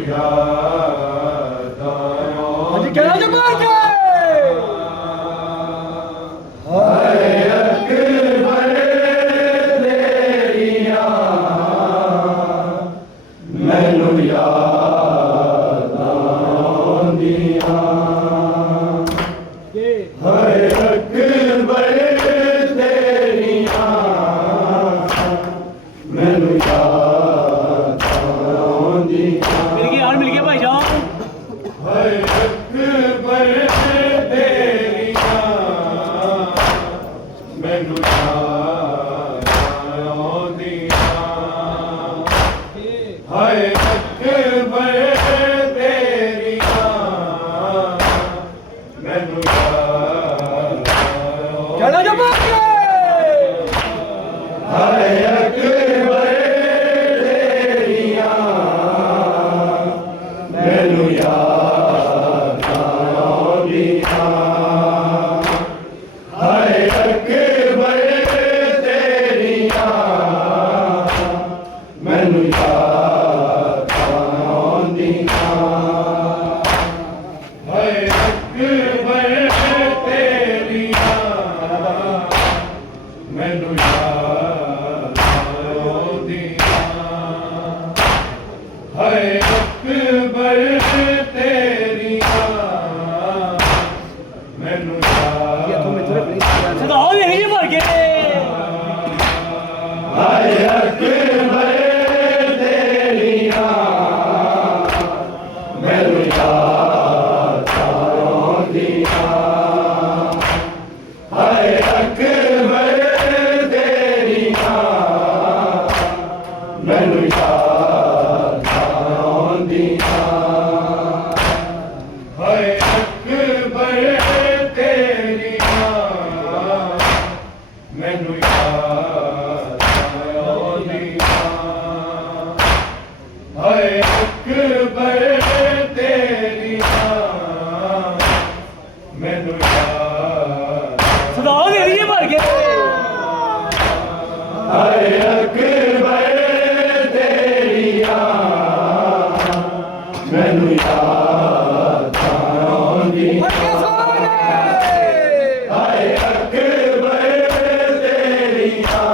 ਯਾਦ ਅੱਜ ਕਹਿਣਾ ਜਮਾਰ ਕੇ ਹਾਏ ਅਕਬਰ ਤੇਰੀਆਂ ਮੈਨੂੰ ਯਾਦ ਆਉਂਦੀਆਂ ਹਾਏ ਅਕਬਰ ਤੇਰੀਆਂ ਮੈਨੂੰ ਯਾਦ ਆਉਂਦੀਆਂ ਮਿਲ ਗਿਆ ਭਾਈ ਸਾਹਿਬ ਹਾਏ ਅਕਬਰ ਤੇਰੀਆਂ ਮੈਨੂੰ ਯਾਦ ਆਉਂਦੀਆਂ ਹਾਏ ਅਕਬਰ ਤੇਰੀਆਂ ਮੈਨੂੰ ਯਾਦ ਕਹਿਣਾ ਜਮਾਰ ਕੇ ਹਾਏ ਅਕਬਰ ਤੇਰੀਆਂ ਮੈਨੂੰ ਯਾਦ ਆਉਂਦੀਆਂ ਹਾਏ ਅਕਬਰ ਤੇਰੀਆਂ ਮੈਨੂੰ ਯਾਦ ਆਉਂਦੀਆਂ ਹਾਏ ਅਕਬਰ ਤੇਰੀਆਂ ਮੈਨੂੰ ਯਾਦ ਆਉਂਦੀਆਂ ਹਾਏ ਅਕਬਰ ਤੇਰੀਆਂ ਮੈਨੂੰ ਯਾਦ ਸਦਾਓ ਇਹ ਜੀ ਭਰ ਕੇ ਹਾਏ ਅਕਬਰ ਤੇਰੀਆਂ ਮੈਨੂੰ ਯਾਦ ਆਉਂਦੀਆਂ ਹਾਏ ਅਕਬਰ ਤੇਰੀਆਂ ਮੈਨੂੰ ਯਾਦ ਆਉਂਦੀਆਂ ਹਾਏ ਅਕਬਰ ਤੇਰੀਆਂ ਮੈਨੂੰ ਯਾਦ ਆਉਂਦੀਆਂ ਹਾਏ ਅਕਬਰ ਤੇਰੀਆਂ ਮੈਨੂੰ ਯਾਦ ਸਦਾਓ ਇਹ ਜੀ ਭਰ ਕੇ ਹਾਏ ਅਕਬਰ ਤੇਰੀਆਂ ਮੈਨੂੰ ਯਾਦ ਆਉਂਦੀਆਂ ਹਾਏ ਅਕਬਰ ਤੇਰੀਆਂ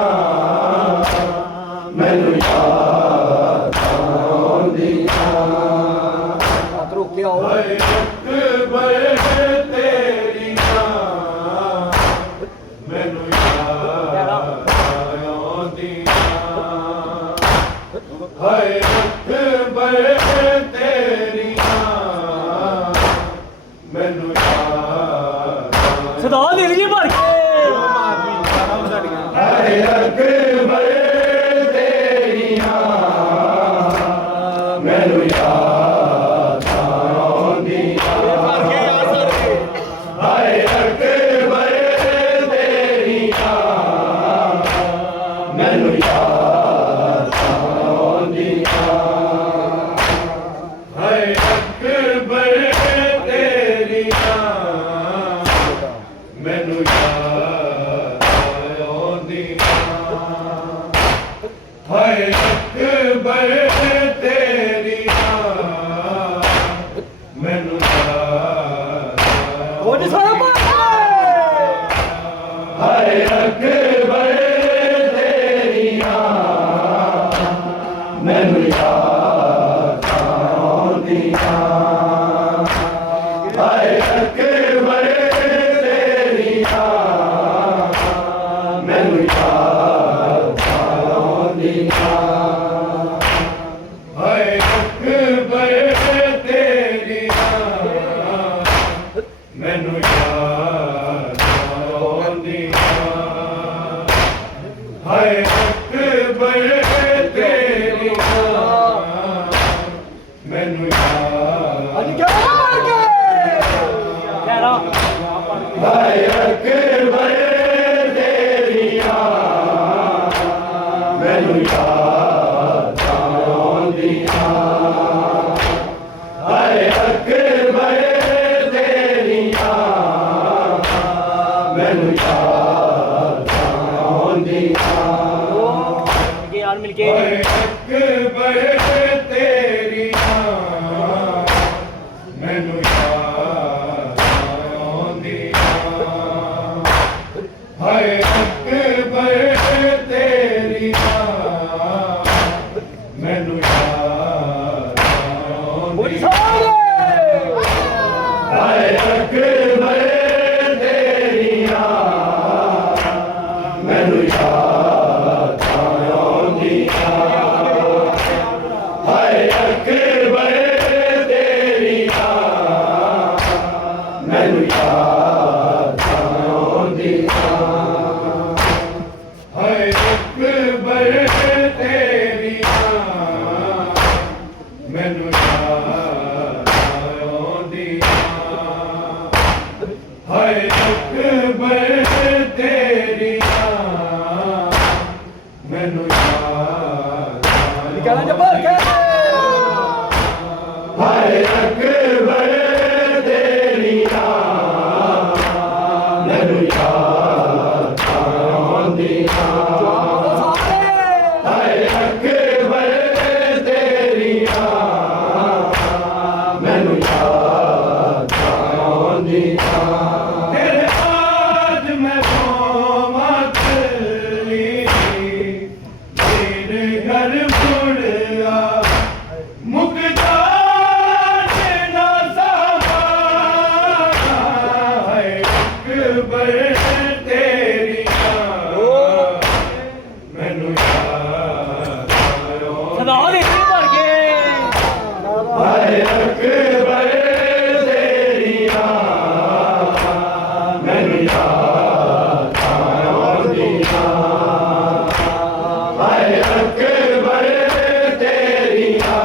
ਮੈਨੂੰ ਯਾਦ ਆਉਂਦੀਆਂ ਰੁਕ ਕੇ ਆਓ ਹਾਏ ਅਕਬਰ ਤੇਰੀਆਂ ਮੈਨੂੰ ਯਾਦ ਆਉਂਦੀਆਂ ਹਾਏ ਅਕਬਰ ਤੇਰੀਆਂ ਮੈਨੂੰ ਯਾਦ ਸਦਾਓ ਇਹ ਜੀ ਭਰ ਕੇ ਹਾਏ ਅਕਬਰ ਤੇਰੀਆਂ ਮੈਨੂੰ ਯਾਦ ਆਉਂਦੀਆਂ ਹਾਏ ਅਕਬਰ ਤੇਰੀਆਂ ਮੈਨੂੰ ਯਾਦ ਆਉਂਦੀਆਂ ਹਾਏ ਅਕਬਰ ਤੇਰੀਆਂ ਮੈਨੂੰ ਯਾਦ ਆਉਂਦੀਆਂ ਹਾਏ ਅਕਬਰ ਤੇਰੀਆਂ ਮੈਨੂੰ ਯਾਦ ਉਹ ਜੀ ਸਾਰਾ ਭਰ ਕੇ ਹਾਏ ਅਕਬਰ ਤੇਰੀਆਂ ਮੈਨੂੰ ਯਾਦ ਆਉਂਦੀਆਂ ਹਾਏ ਅਕਬਰ ਤੇਰੀਆਂ ਮੈਨੂੰ ਯਾਦ ਆਉਂਦੀਆਂ ਹਾਏ ਅਕਬਰ ਤੇਰੀਆਂ ਮੈਨੂੰ ਯਾਦ ਆਉਂਦੀਆਂ ਹਾਏ ਅਕਬਰ ਤੇਰੀਆਂ ਮੈਨੂੰ ਯਾਦ ਅੱਜ ਕਹਿਣਾ ਜਮਾਰ ਕੇ ਕਹਿਣਾ ਹਾਏ ਅਕਬਰ ਤੇਰੀਆਂ ਮੈਨੂੰ ਯਾਦ ਆਉਂਦੀਆਂ ਹਾਏ ਅਕਬਰ ਤੇਰੀਆਂ ਮੈਨੂੰ ਯਾਦ ਆਉਂਦੀਆਂ ਮਿਲ ਕੇ ਹਾਏ ਅਕਬਰ ਤੇਰੀਆਂ ਗੋਡੀ ਸਾਹਿਬ ਹਾਏ ਅਕਬਰ ਤੇਰੀਆਂ ਮੈਨੂੰ ਯਾਦ ਆਉਂਦੀਆਂ ਹਾਏ ਅਕਬਰ ਤੇਰੀਆਂ ਮੈਨੂੰ ਯਾਦ ਆਉਂਦੀਆਂ ਹਾਏ ਅਕਬਰ ਤੇਰੀਆਂ ਮੈਨੂੰ ਯਾਦ ਆਉਂਦੀਆਂ ਹਾਏ ਅਕਬਰ ਤੇਰੀਆਂ ਮੈਨੂੰ ਯਾਦ ਕਹਿਣਾ ਜੱਬਰ ਕੇ ਹਾਏ ਅਕਬਰ ਤੇਰੀਆਂ ਮੈਨੂੰ ਯਾਦ ਆਉਂਦੀਆਂ ਹਾਏ ਅਕਬਰ ਤੇਰੀਆਂ ਮੈਨੂੰ ਯਾਦ ਆਉਂਦੀਆਂ ਤੇਰੇ ਆਜ ਮੈਂ ਮਤ ਲਈ ਤੇਰੇ ਘਰ ਮੁੜਿਆ ਮੁਕਦਾ ਨਾ ਸਾਵਾ ਹਾਏ ਅਕਬਰ ਤੇਰੀਆਂ ਮੈਨੂੰ ਯਾਦ ਸਦਾ ਦੇ ਭਰ ਕੇ ਹਾਏ ਅਕਬਰ ਤੇਰੀਆਂ ਮੈਨੂੰ ਯਾਦ ਆਉਂਦੀਆਂ ਹਾਏ ਅਕਬਰ ਤੇਰੀਆਂ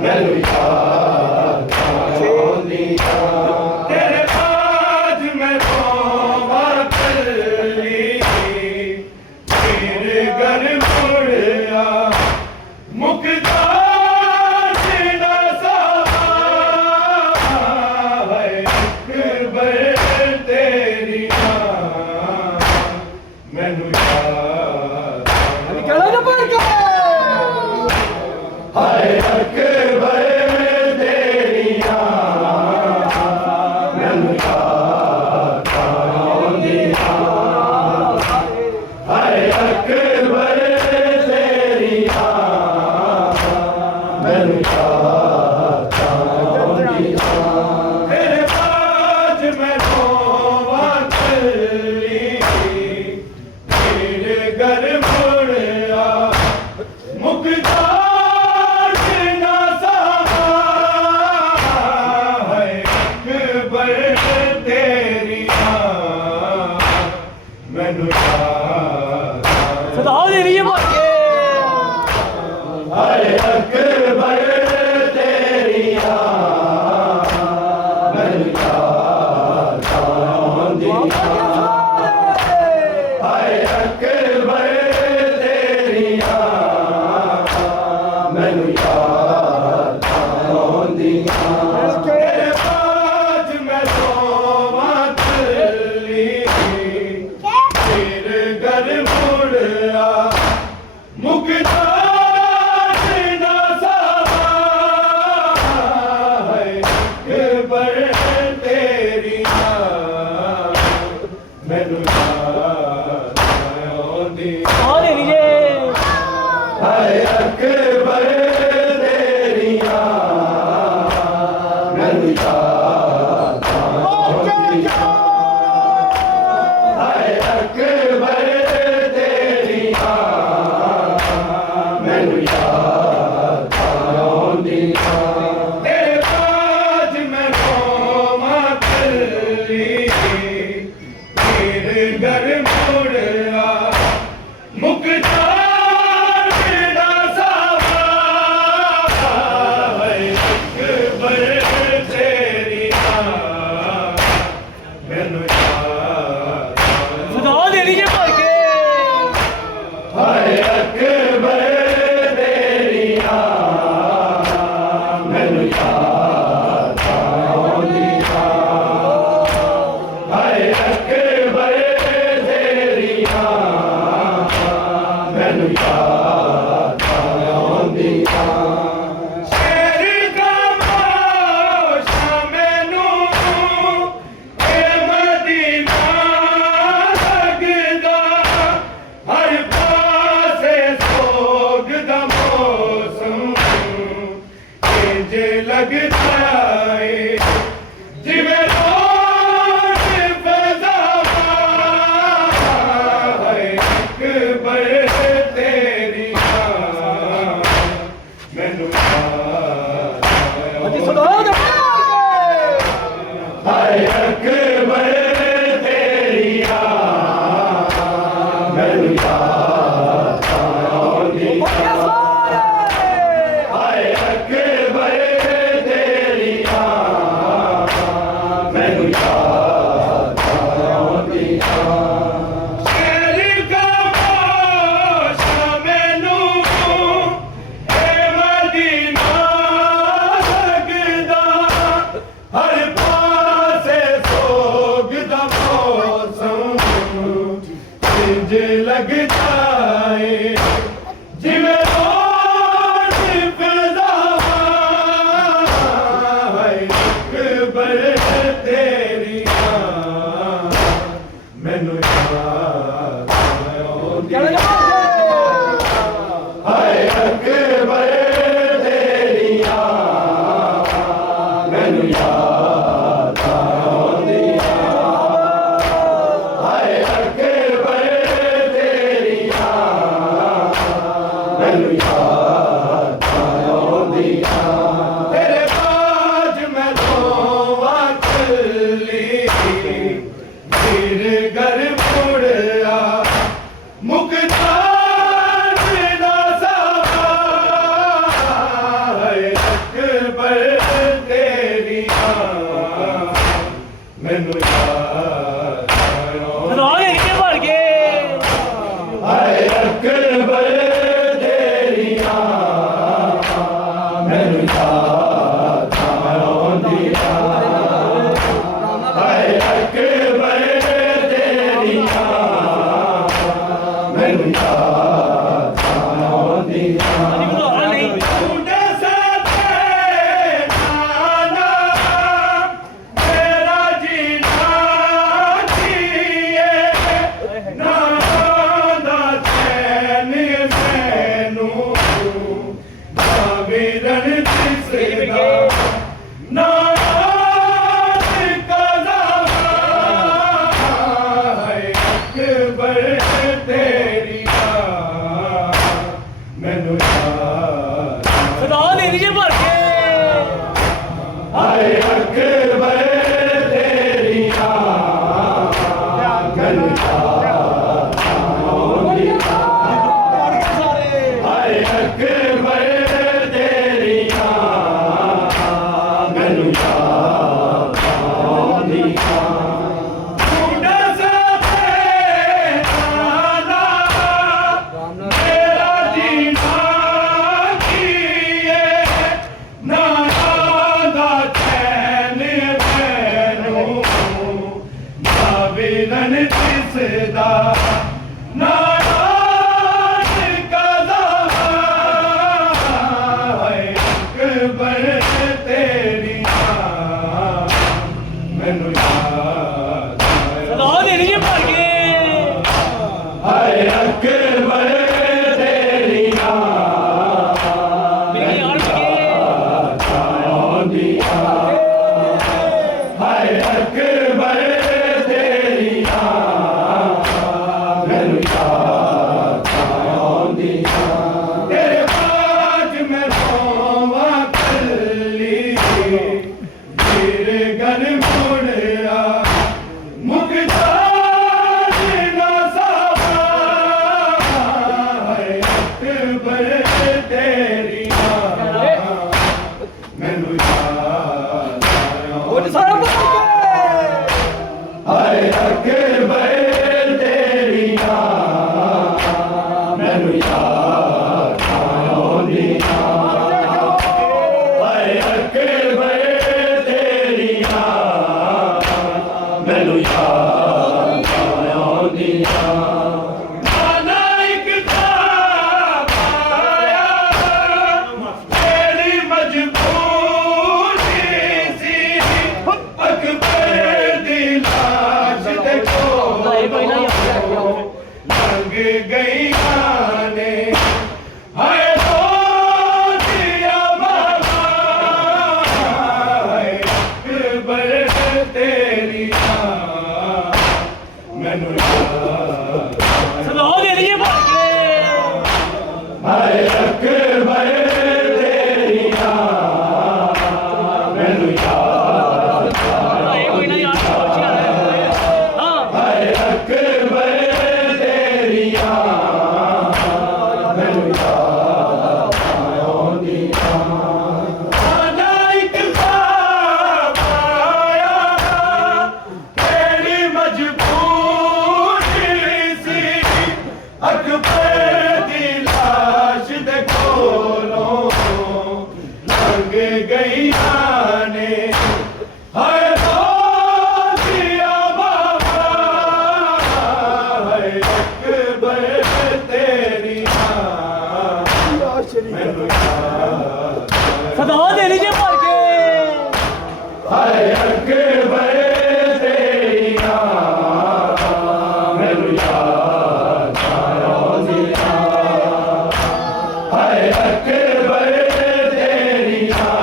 ਮੈਨੂੰ ਯਾਦ ਆਉਂਦੀਆਂ ਤੇਰੇ ਬਾਜ ਮੈਂ ਬਾਤ ਲਈ ਤੇਰੇ ਘਰ ਮੁੜਿਆ ਮੁਕਦਾ ਨਾ ਸਾਵਾ ਹਾਏ ਅਕਬਰ ਤੇਰੀਆਂ ਮੈਨੂੰ ਯਾਦ ਕਹਿਣਾ ਜੱਬਰ ਕੇ ਹਾਏ ਅਕਬਰ ਤੇਰੀਆਂ ਮੈਨੂੰ ਯਾਦ ਆਉਂਦੀਆਂ ਹਾਏ ਅਕਬਰ ਤੇਰੀਆਂ ਮੈਨੂੰ ਯਾਦ ਆਉਂਦੀਆਂ ਤੇਰੇ ਬਾਜ ਮੈਂ ਬਾਤ ਲਈ ਤੇਰੇ ਘਰ ਮੁੜਿਆ ਮੁਕਦਾ ਨਾ ਸਾਵਾ ਹਾਏ ਅਕਬਰ ਤੇਰੀਆਂ ਮੈਨੂੰ ਯਾਦ ਸਦਾ ਦੇ ਰਹੀ ਭਰ ਕੇ ਹਾਏ ਅਕਬਰ ਤੇਰੀਆਂ ਮੈਨੂੰ ਯਾਦ ਆਉਂਦੀਆਂ ਹਾਏ ਅਕਬਰ ਤੇਰੀਆਂ ਮੈਨੂੰ ਯਾਦ ਆਉਂਦੀਆਂ ਤੇਰੇ ਬਾਜ ਮੈਂ ਮਤ ਲਈ ਤੇਰੇ ਘਰ ਮੁੜਿਆ ਮੁਕਦਾ ਨਾ ਸਾਵਾ ਹਾਏ ਅਕਬਰ ਤੇਰੀਆਂ ਮੈਨੂੰ ਯਾਦ ਆਉਂਦੀਆਂ ਆ ਦੇ ਰਹੀ ਹਾਏ ਅਕਬਰ ਤੇਰੀਆਂ ਮੈਨੂੰ ਯਾਦ ਆਉਂਦੀਆਂ ਹਾਏ ਅਕਬਰ ਤੇਰੀਆਂ ਮੈਨੂੰ ਯਾਦ ਆਉਂਦੀਆਂ ਤੇਰੇ ਬਾਜ ਮੈਂ ਮਤ ਲਈ ਤੇਰੇ ਘਰ ਮੁੜਿਆ ਮੁਕਦਾ ਨਾ ਸਾਵਾ ਹਾਏ ਅਕਬਰ ਤੇਰੀਆਂ ਮੈਨੂੰ ਯਾਦ ਸਦਾ ਦੇ ਰਹੀ ਭਰ ਕੇ ਹਾਏ ਅਕਬਰ ਤੇਰੀਆਂ लगता है जिਵੇਂ रोज फजावा है अकबर तेरी मैनू ਅੱਜ ਸਰਦਾਰ ਦੇ हाय अकबर तेरी मैनू याद आउंदी हाय अकबर तेरी मैनू याद आउंदी शेर का बादशाह मैनू ए मदीना लगदा हर पासे सोग दा मौसम इंज लग जाए जिवें रोज फजावा है अकबर तेरी मैनू याद आउंदी हाय अकबर तेरी मैनू याद आउंदी हाय अकबर तेरी मैनू याद आउंदी तेरे बाज मैं रोवा चली फिर घर मुड़िया मुकतार ना सावा है अकबर तेरी मैनू याद ਸਰਦਾਰ ਏਰੀਏ ਭਰ ਕੇ हाय अकबर तेरी मैनू याद आउंदी हाय अकबर तेरी मैनू याद आउंदी ਸਰਦਾਰ ਨਹੀਂ मुंडे साथे नाना तेरा जीना जिए नाना दा चैन मैनू जाविरन दिसदा नाना कज़ावा है अकबर तेरी मैनू याद ਸਰਦਾਰ ਏਰੀਏ ਭਰ ਕੇ हाय अकबर तेरी मैनू याद आउंदी हाय अकबर तेरी मैनू याद आउंदी मुंडे साथे नाना तेरा जीना जिए नाना दा चैन ਸਾਡਾ ਇੱਕ ਖ਼ਵਾਬ ਆਇਆ, ਕਿਹੜੀ ਮਜਬੂਰੀ ਸੀ, ਅਕਬਰ ਦੀ ਲਾਸ਼ ਦੇ ਕੋਲੋਂ ਲੰਘ ਗਈਆਂ ਨੇ ਹਾਏ ਰੋਜ਼ੀਆਂ ਬਾਬਾ, ਹਾਏ ਅਕਬਰ ਤੇਰੀਆਂ ਮੈਨੂੰ ਯਾਦ, ਸਦਾ ਦੇ ਲੀਜੇ ਭਰ ਕੇ ਹਾਏ ਅਕਬਰ ਤੇਰੀਆਂ ਮੈਨੂੰ ਯਾਦ ਆਉਂਦੀਆਂ, ਹਾਏ ਅਕਬਰ ਤੇਰੀਆਂ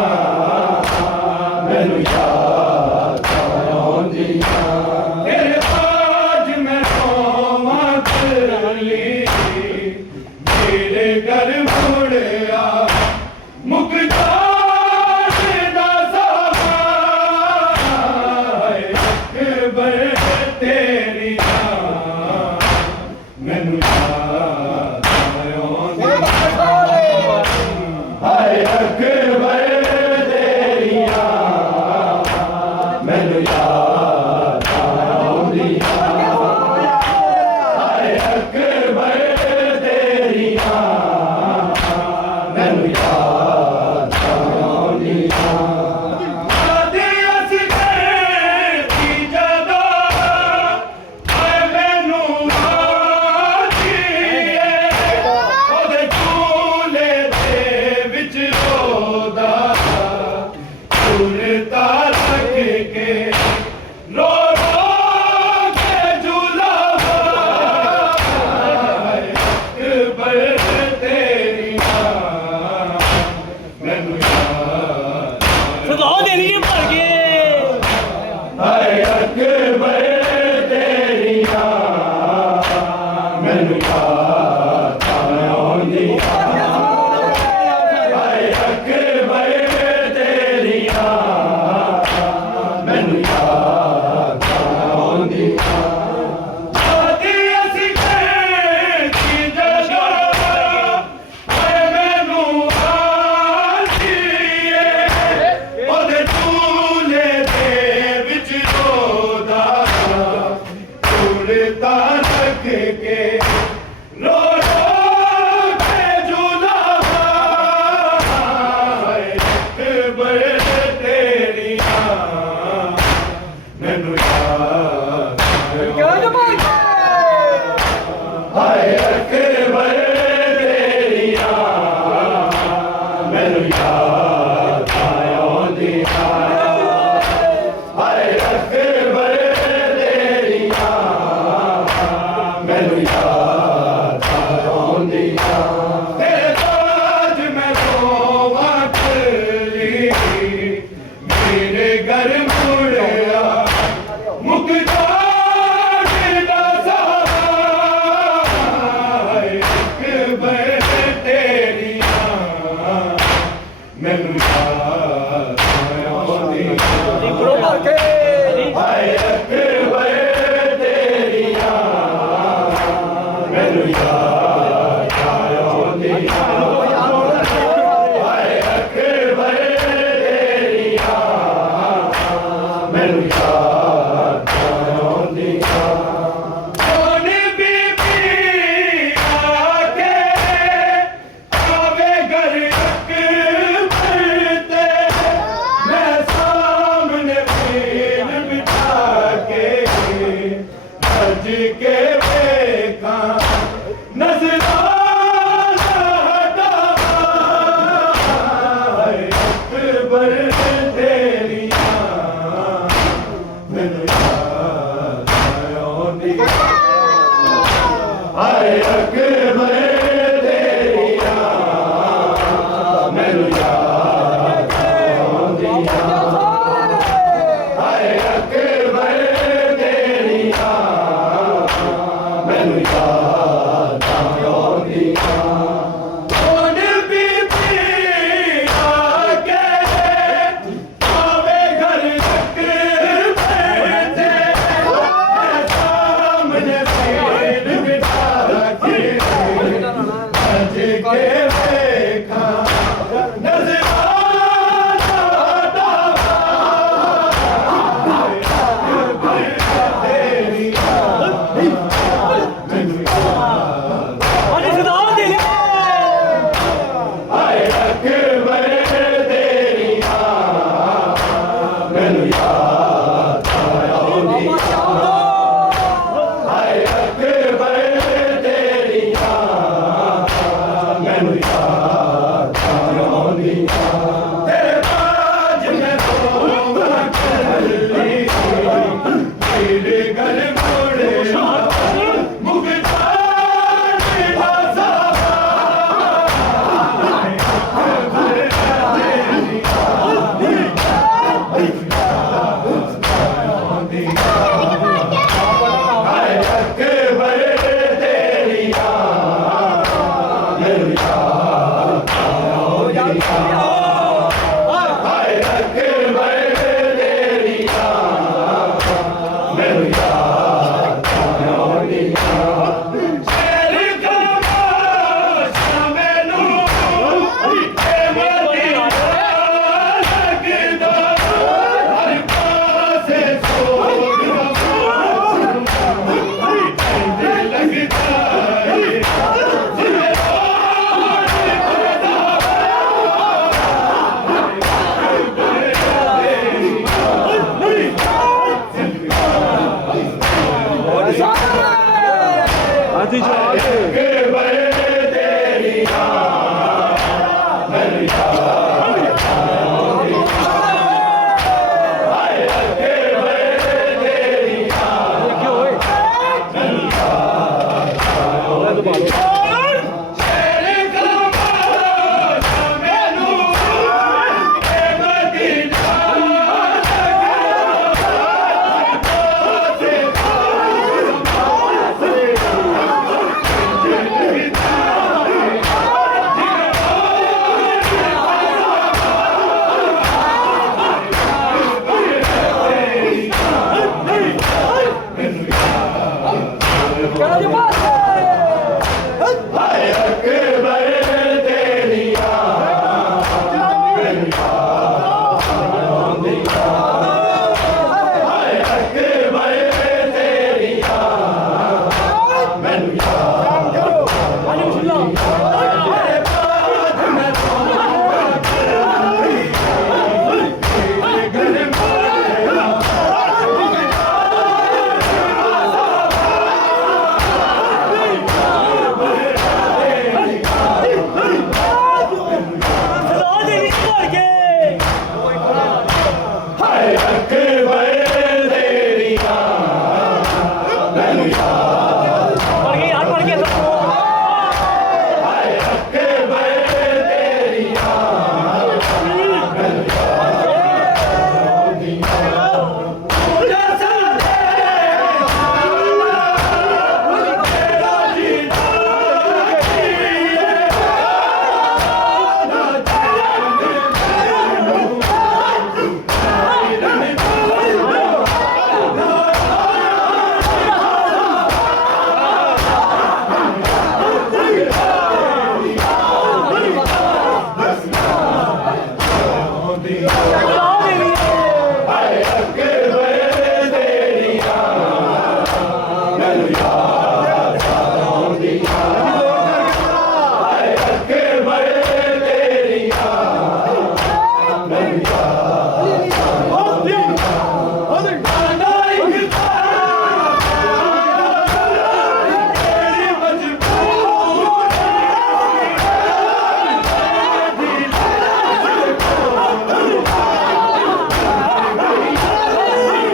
ਮੈਨੂੰ ਯਾਦ ਆਉਂਦੀਆਂ, ਤੇਰੇ ਬਾਝ ਮੈਂ ਰੋਵਾਂ ਕਰਲੀ, ਮੇਰੇ ਘਰ ਮੁੜਿਆ ਮੁੱਕ ਜਾਣਦਾ ਸਮਾਂ, ਹਾਏ ਅਕਬਰ ਤੇਰੀਆਂ ਮੈਨੂੰ ਯਾਦ ਆਉਂਦੀਆਂ, ਹਾਏ ਅਕਬਰ ਤੇਰੀਆਂ ਮੈਨੂੰ ਯਾਦ ਆਉਂਦੀਆਂ, ਹਾਏ ਅਕਬਰ ਤੇਰੀਆਂ ਮੈਨੂੰ ਯਾਦ ਆਉਂਦੀਆਂ, ਆਦੇ ਅਸੀਂ ਕਰਦੀ ਜਦੋਂ ਹਾਏ ਮੈਨੂੰ ਆਜੀਏ, ਉਹਦੇ ਝੂਲੇ ਦੇ ਵਿੱਚ ਰੋਦਾ ਝੂਲਤਾ ਲੱਗ ਕੇ ਰੋ ਰੋ ਕੇ ਝੂਲਾਵਾ, ਹਾਏ ਅਕਬਰ ਤੇਰੀਆਂ ਮੈਨੂੰ ਯਾਦ, ਸਦਾ ਦੇ ਲੀਜੇ ਭਰ ਕੇ ਹਾਏ ਅਕਬਰ ਤੇਰੀਆਂ ਮੈਨੂੰ ਯਾਦ ਆਉਂਦੀਆਂ, ਹਾਏ ਅਕਬਰ ਤੇਰੀਆਂ ਮੈਨੂੰ ਯਾਦ ਆਉਂਦੀਆਂ, ਆਦੀ ਅਸੀਂ ਕਰਦੀ ਜਦੋਂ ਹਾਏ ਮੈਨੂੰ ਆਜੀਏ, ਉਹਦੇ ਝੂਲੇ ਦੇ ਵਿੱਚ ਰੋਦਾ ਝੂਲਤਾ ਲੱਗ ਕੇ ਰੋ ਰੋ ਕੇ ਝੂਲਾਵਾ, ਹਾਏ ਅਕਬਰ ਤੇਰੀਆਂ ਮੈਨੂੰ ਯਾਦ ਆਉਂਦੀਆਂ, ਹਾਏ ਅਕਬਰ ਤੇਰੀਆਂ ਮੈਨੂੰ ਯਾਦ ਆਉਂਦੀਆਂ, ਹਾਏ ਅਕਬਰ ਤੇਰੀਆਂ ਮੈਨੂੰ ਯਾਦ ਆਉਂਦੀਆਂ, ਤੇਰੇ ਬਾਝ ਮੈਂ ਰੋਵਾਂ ਕਰਲੀ, ਮੇਰੇ ਘਰ ਮੁੜਿਆ ਮੁੱਕ ਜਾਣਦਾ ਸਮਾਂ, ਹਾਏ ਅਕਬਰ ਤੇਰੀਆਂ ਮੈਨੂੰ ਯਾਦ ਆਉਂਦੀਆਂ, ਹਾਏ ਅਕਬਰ ਤੇਰੀਆਂ ਮੈਨੂੰ ਯਾਦ ਆਉਂਦੀਆਂ, ਹਾਏ ਅਕਬਰ ਤੇਰੀਆਂ ਮੈਨੂੰ ਯਾਦ ਆਉਂਦੀਆਂ, ਕੌਣ ਬੀਬੀ ਆ ਕੇ ਆਵੇ ਘਰ ਅਕਬਰ ਤੇ, ਮੈਂ ਸਾਹਮਣੇ ਪੀਰ ਬਿਠਾ ਕੇ ਭੱਜ ਕੇ ਵੇਖਾਂ ਨਜ਼ਰਾਨਾ ਹਟਾਵਾਂ, ਹਾਏ ਅਕਬਰ ਤੇਰੀਆਂ ਮੈਨੂੰ ਯਾਦ ਆਉਂਦੀਆਂ, ਹਾਏ ਅਕਬਰ ਤੇਰੀਆਂ ਮੈਨੂੰ ਯਾਦ ਆਉਂਦੀਆਂ, ਹਾਏ ਅਕਬਰ ਤੇਰੀਆਂ ਮੈਨੂੰ ਯਾਦ ਆਉਂਦੀਆਂ, ਕੌਣ ਬੀਬੀ ਆ ਕੇ ਮਰਜ਼ੀ ਚਲਾ ਕੇ ਅਕਬਰ ਤੇਰੀਆਂ ਮੈਨੂੰ ਯਾਦ ਹਾਏ ਅਕਬਰ ਤੇਰੀਆਂ ਦੇਖਿਓ ਓਏ ਸ਼ੇਰ ਕਮਾਲ ਮੈਨੂੰ ਇਹ ਮਦੀਨਾ ਹਾਏ ਅਕਬਰ ਤੇਰੀਆਂ ਮੈਨੂੰ ਯਾਦ ਆਉਂਦੀਆਂ ਹਾਏ ਅਕਬਰ ਤੇਰੀਆਂ ਮੈਨੂੰ ਯਾਦ ਸਦਾ ਦੇਣੀ ਜੇ ਭਰ ਕੇ ਹਾਏ ਅਕਬਰ ਤੇਰੀਆਂ ਮੈਨੂੰ ਯਾਦ ਭਰ ਕੇ ਯਾਰ ਭਰ ਕੇ ਸਭ ਹਾਏ ਅਕਬਰ ਤੇਰੀਆਂ ਸਦਾ ਦੇਣੀ ਹਾਏ ਅਕਬਰ ਤੇਰੀਆਂ ਮੈਨੂੰ ਯਾਦ ਆਉਂਦੀਆਂ ਹਾਏ ਅਕਬਰ ਤੇਰੀਆਂ ਮੈਨੂੰ ਯਾਦ ਹਾਏ ਅਕਬਰ ਤੇਰੀਆਂ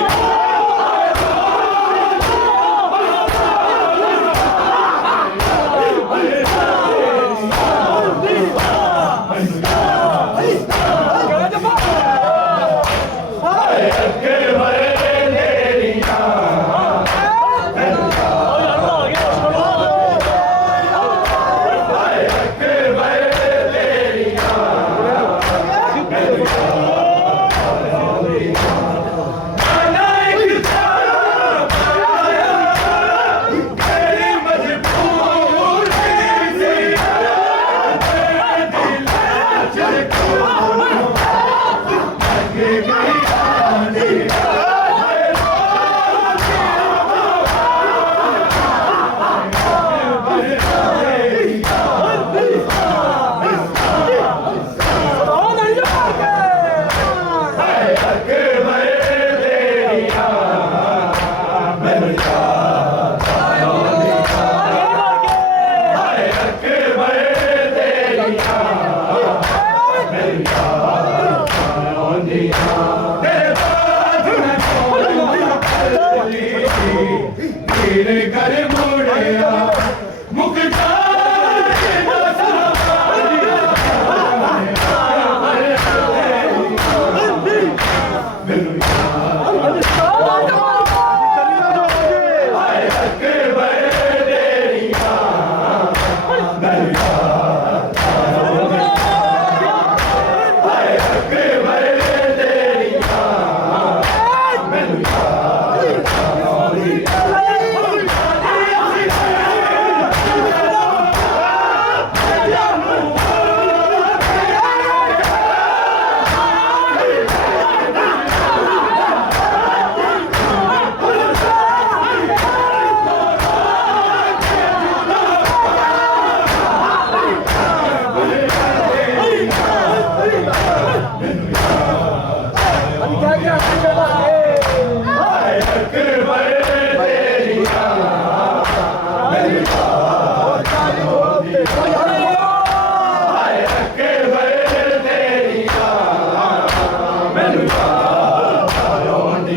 ਹਾਏ ਅਕਬਰ ਤੇਰੀਆਂ ਹਾਏ ਅਕਬਰ ਤੇਰੀਆਂ ਮੈਨੂੰ ਯਾਦ ਹਾਏ ਅਕਬਰ ਤੇਰੀਆਂ ਮੈਨੂੰ ਯਾਦ ਆਉਂਦੀਆਂ ਮੈਨੂੰ ਯਾਦ ਆਉਂਦੀ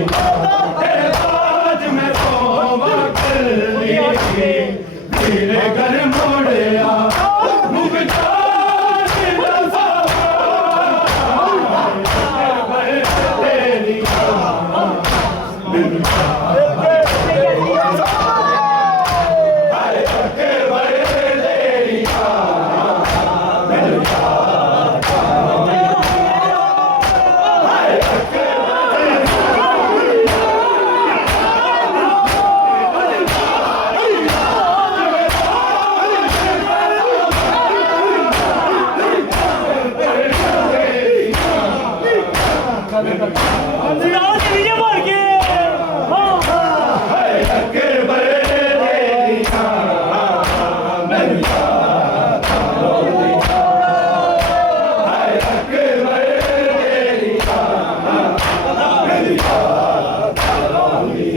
ਤੇਰੇ ਬਾਜ ਮੈਂ ਪਾਵਾਂ ਕੱਲੀ ਤੇਰੇ ਘਰ ਮੋੜਿਆ ਮੁਗਦਾ ਦਿਲ ਸਰਦਾਰ ਜੀ ਵੀਜ਼ੇ ਭਰ ਕੇ ਹਾਂ ਹਾਏ ਅੱਗੇ ਬਰੇ ਤੇਰੀਆਂ ਮੈਨੂੰ ਯਾਦ ਆਉਂਦੀ ਹਾਏ ਅੱਗੇ ਬਰੇ ਤੇਰੀਆਂ ਮੈਨੂੰ ਯਾਦ ਆਉਂਦੀ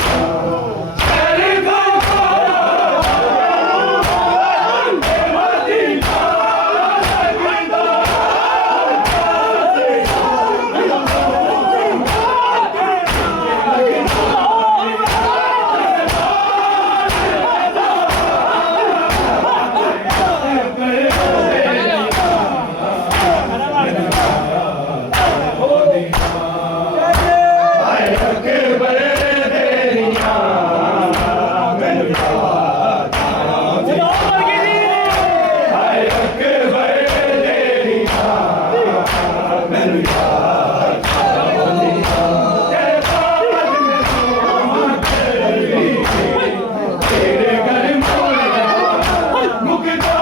ਤੇਰੀ ਹਾਏ ਅੱਗੇ ਬਰੇ ਤੇਰੀਆਂ ਮੈਨੂੰ ਯਾਦ ਸਰਦਾਰ ਭਰ ਕੇ ਜੀ ਹਾਏ ਅੱਗੇ ਬਰੇ ਤੇਰੀਆਂ ਮੈਨੂੰ ਯਾਦ ਆਉਂਦੀ ਤੇਰੇ ਬਾਜ ਮੈਂ ਪਾਵਾਂ ਕੱਲੀ ਤੇਰੇ ਘਰ ਮੋੜਿਆ ਮੁਗਦਾ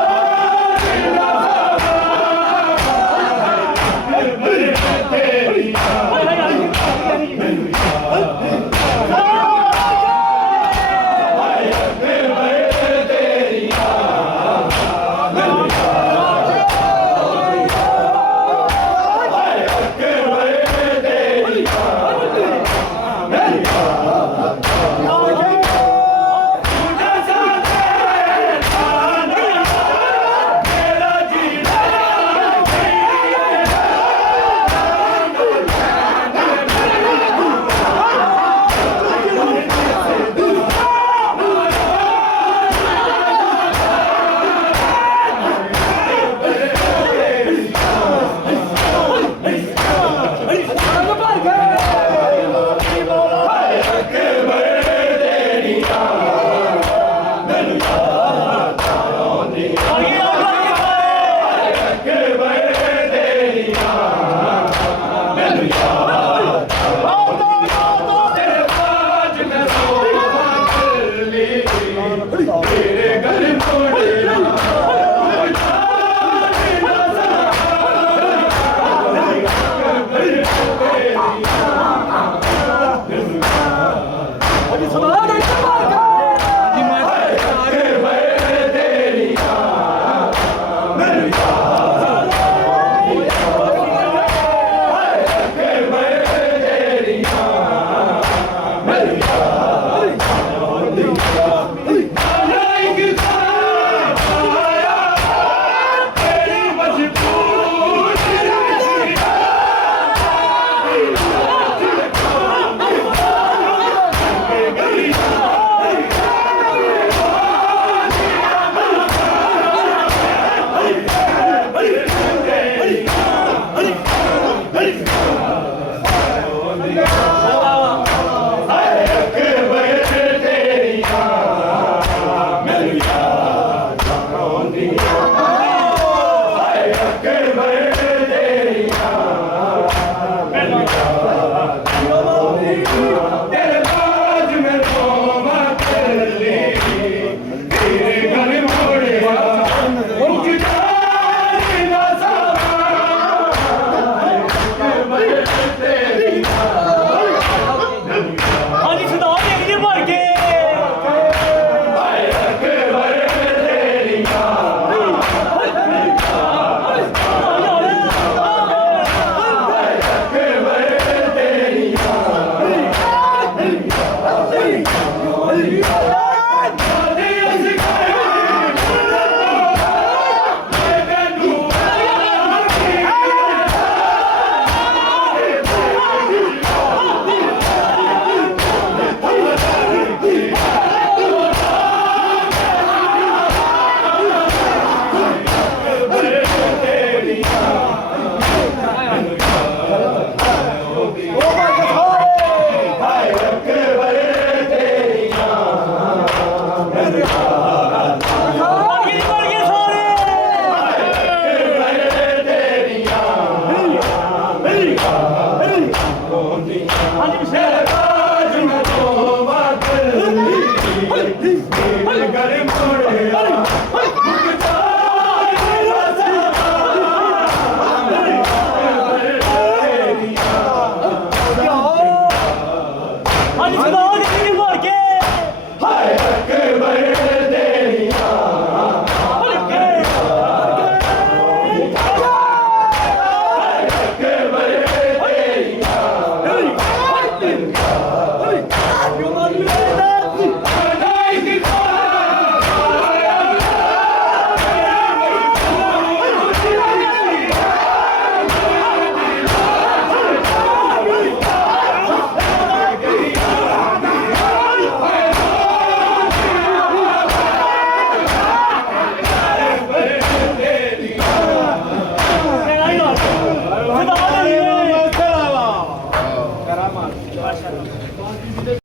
ਦਿਲ ਬਰੇ ਤੇਰੀਆਂ ਮੈਨੂੰ ਯਾਦ ਹਾਏ ਅੱਗੇ ਬਰੇ ਤੇਰੀਆਂ ਮੈਨੂੰ ਯਾਦ ਹਾਏ ਅੱਗੇ ਬਰੇ ਤੇਰੀਆਂ ਮੈਨੂੰ ਯਾਦ ਮੁੰਡਾ ਸਾਥੇ ਮੇਰਾ ਜੀਣਾ ਹਾਏ ਅੱਗੇ ਬਰੇ ਤੇਰੀਆਂ ਮੈਨੂੰ ਯਾਦ ਆਉਂਦੀ ਭਰ ਕੇ ਅੱਗੇ ਬਰੇ ਤੇਰੀਆਂ ਮੈਨੂੰ ਯਾਦ